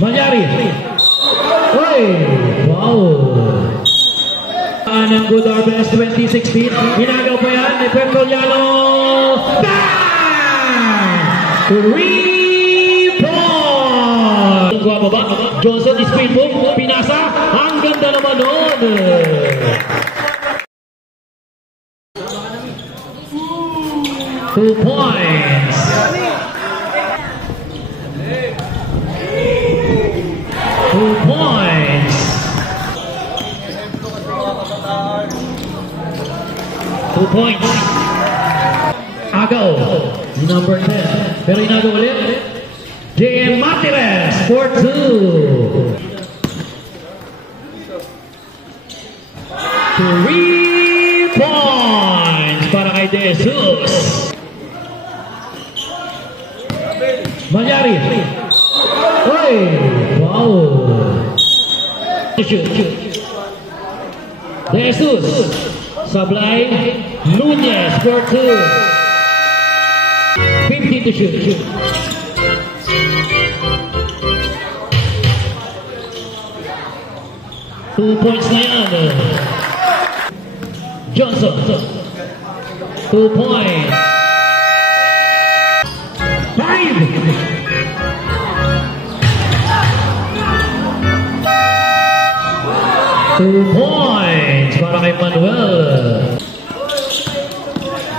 Malyari. Oy! Wow! Ng Good Harvest 2016. Hinagaw pa yan ni Percoliano. Bang! 3 points! Baba. Johnson, speed move. Pinasa. Ang ganda naman nun. 2 points. 2 points. 2 points. Agaw. Number 10. Pero inagaw ulit. JM Martinez for 2. 3 points para kay Jesus. Malyari. Oy! Wow! Shoot. Jesus. Sablay. Nunez for 2. 50 to shoot. Two points na yan. Johnson. 2 points. 5. 2 points para kay Manuel.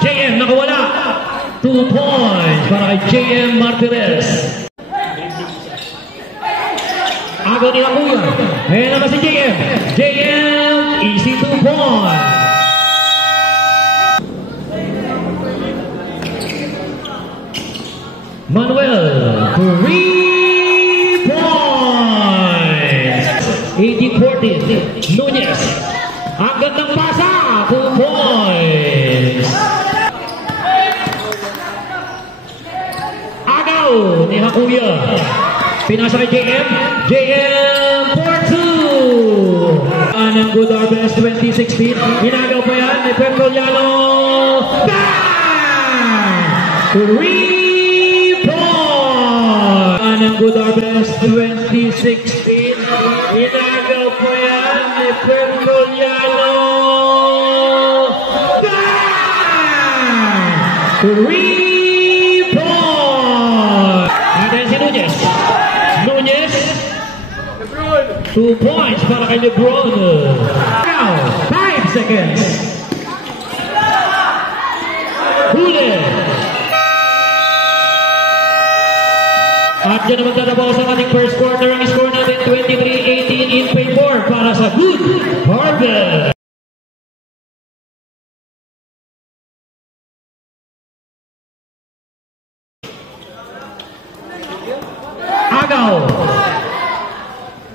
JM nakawala. 2 points para kay JM Martinez. Agaw nila kuya. Ayan naman si JM. JM, easy 2 points. Manuel, 3 points. 80-40. Nunez. Ang gandang pasa. 2 points. Agaw ni Hakuya. Pinasa kay JM. JM for 2. Ng Good Harvest 2016. Hinagaw pa yan ni Percoliano. Bang! 3 points. Ng Good Harvest 2016. Hinagaw pa yan ni Percoliano. Bang! 3 points. Natin si Nunez. 2 points para kay Lebron. Now, 5 seconds. Huli. At dyan naman tatabaw sa ating first quarter. Ang score natin 23-18 in favor para sa Good Harvest. Agaw.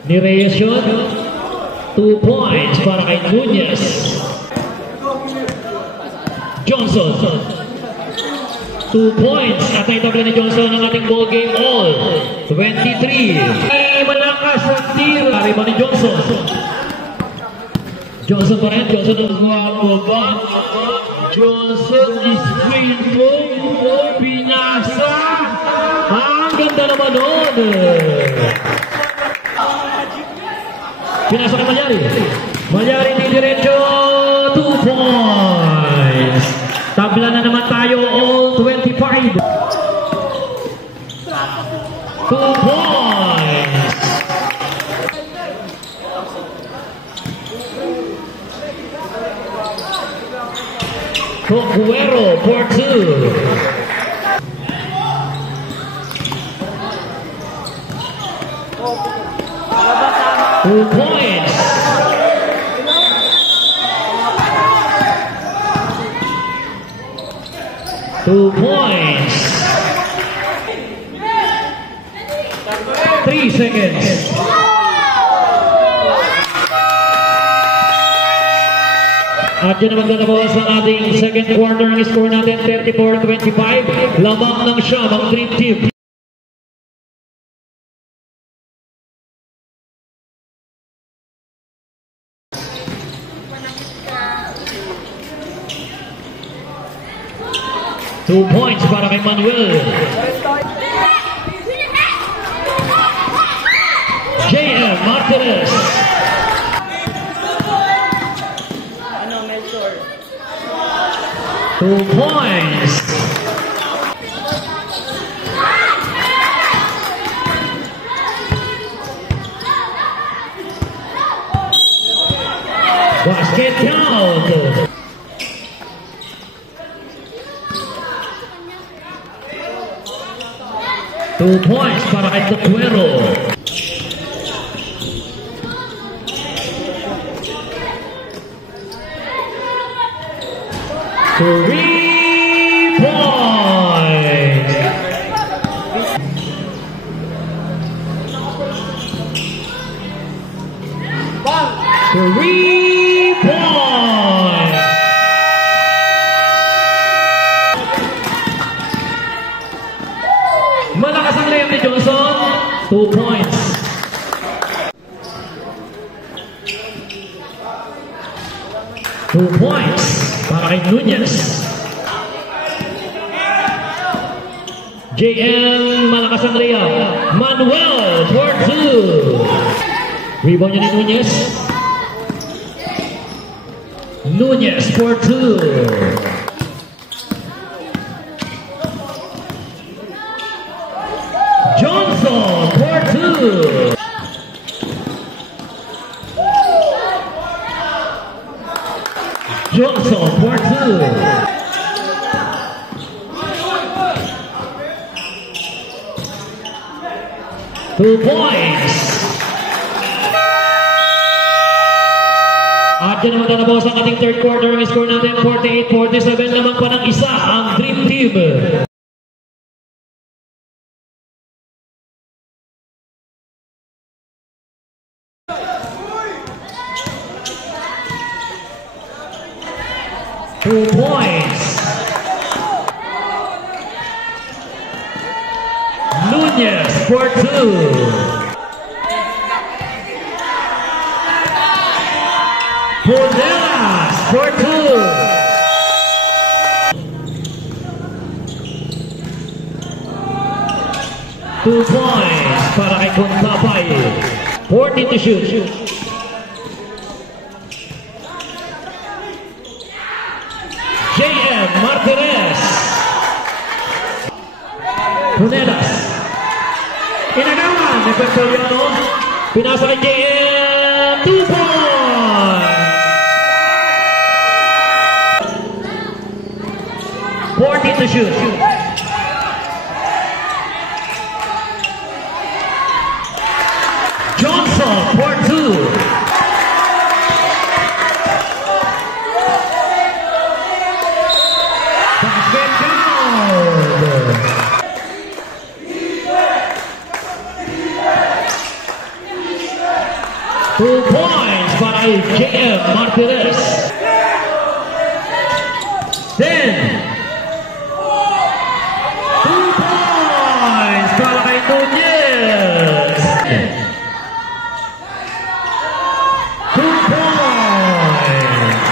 Ni Reyes yun. 2 points para kay Nunez. Johnson. 2 points. At naitabla ni Johnson ang ating ball game all. 23. Malakas ang tiro. Arriba ni Johnson. Johnson pa rin. Johnson ang baba. Johnson is free move. Pinasa. Ang ganda naman nun. Pinasa kay Malyari. Malyari ni diretso. 2 points. Tabla na naman tayo. All 25. 2 points. Cocuero for 2. 2 points. Two points. 3 seconds. At yun naman ganabawas ang ating second quarter. Ang score natin 34-25. Lamang ng Siam ang Dream Team. Two points para kay Manuel. Martinez. Ano, Melchor? 2 points. Basket count. Two points para kay Tuquero. Three points. Three points. Malakas ang layup ni Johnson. 2 points. Two points para kay Nunez. JM, malakas ang layup. Manuel for 2. Rebound niya ni Nunez. Nunez for 2. Johnson for 2. Johnson for 2. Two points. At dyan naman tanabawas ang ating third quarter. Ang score natin 48-47. Lamang pa ng isa ang Dream Team. Two points. Nunez for 2. Pornelas for 2. Two points para kay Contapay. 40 to shoot. JM Martinez. Pornelas. Inagawan ni Pectoriano. Pinasa kay JM. 2 points. 40 to shoot. Johnson for 2. Basket count. Two points para JM Martinez. Then para kay Nunez. 2 points.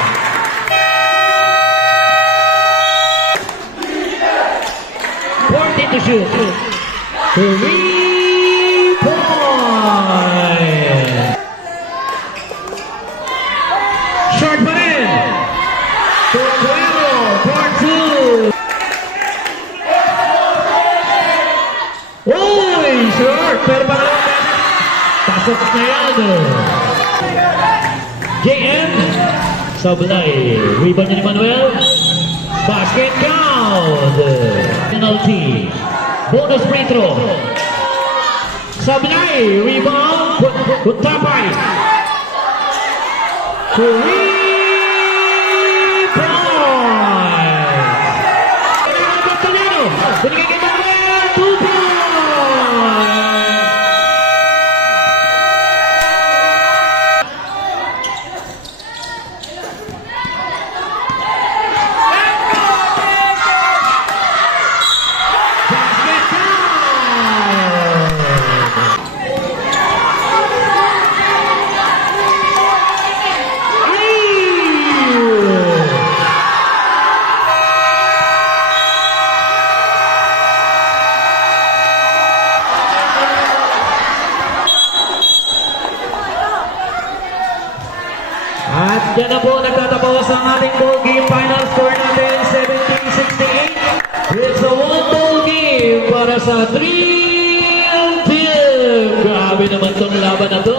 To shoot. 3 points. Short pa rin. Tuquero for 2. Uy, short. Pero pangalawang pasok na yan. JM. Sablay. Rebound niya ni Manuel. Basket count. Penalty. Bonus free throw. Sablay. Rebound. Contapay. 3 points. Binigay kay Manuel. 2 points. Yan na po nagtatapos ang ating ball game. Final score natin 70-68. It's a one-ball game para sa Dream Team. Grabe naman tong laban na to.